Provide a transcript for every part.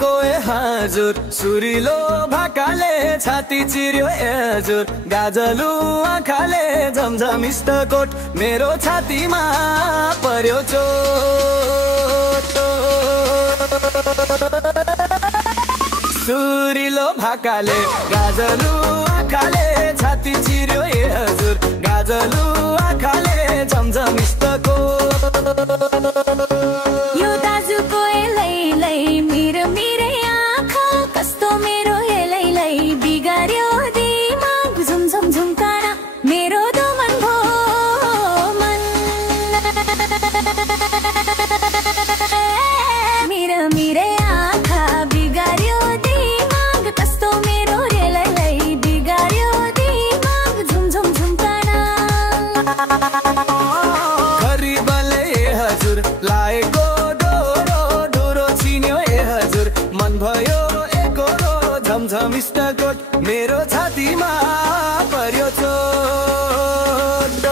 को ए हजुर सुरिलो भाकाले छाती चिर्यो ए हजुर गाजलु आँखाले झमझमिष्ट कोट मेरो छातीमा पर्यो चोट सुरिलो भाकाले गाजलु आँखाले छाती चिर्यो ए हजुर गाजलु आँखाले झमझमिष्ट कोट यो दाजुको एलै मेरो मेरै आँखा कस्तो मेरो एलै बिगार्यो दिमाग झुमझुम झुम्काना मेरो त मन भो मन मेरो मेरै आँखा बिगार्यो दिमाग कस्तो मेरो एलै बिगार्यो दिमाग झुमझुम झुम्काना गरिबले हजुर लाएको डोरो डोरो छिन्यो ए हजुर मन भयो एकरो झमझमिष्ट कोट मेरो छातीमा पर्यो चोट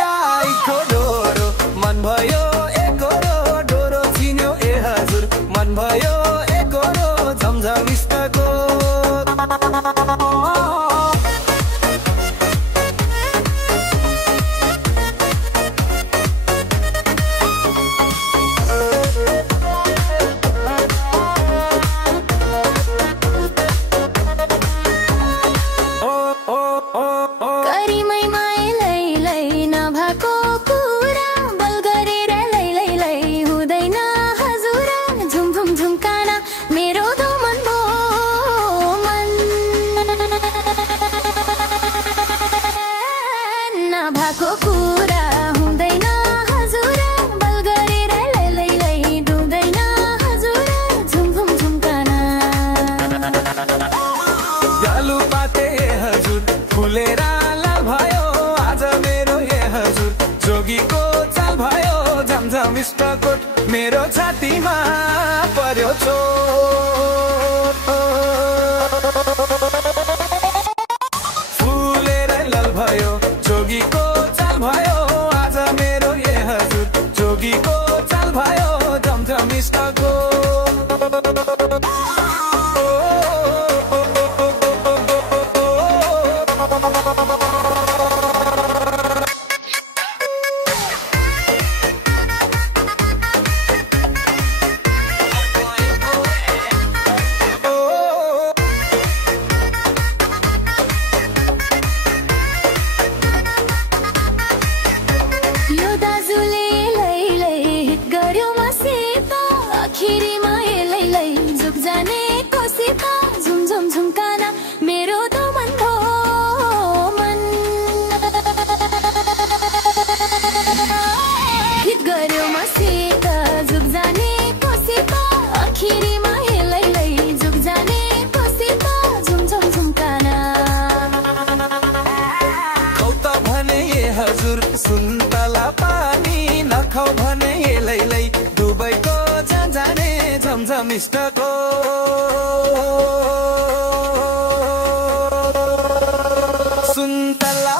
लाएको डोरो मन भयो एकरो डोरो छिन्यो ए हजुर मन भयो एकरो झमझमिष्ट कोट करिमैमा एलै नभएको कुरा बल गरेर लै हुँदैन हजुर झुमझुम झुम्काना मेरो त मन भो मन नभएको कुरा हुँदैन हजुर बल गरेर लै हुँदैन हजुर झुमझुम झुम्काना जालु पाते हजुर फुलेर लाल भयो आज मेरो ए हजुर जोगीको चाल भयो झमझमिष्ट कोट मेरो छातीमा पर्यो चोट फुलेर लाल भयो जोगीको चाल भयो आज मेरो ए हजुर जोगीको चाल भयो झमझमिष्ट कोट यो दाजुले लै हिट गर्यो मसित आखिरीमा एलै झुक जाने कोसित झुमझुम झुम्काना मेरो त मन भो मन हिट गर्यो मसित झुक जाने कोसित आखिरीमा एलै झुक जाने कोसित झुमझुम झुम्काना खौ त भने ए हजुर सुन्तला पानी नखाउ भने एलै दुबईको जाने झमझमिष्ट कोट सुन्तला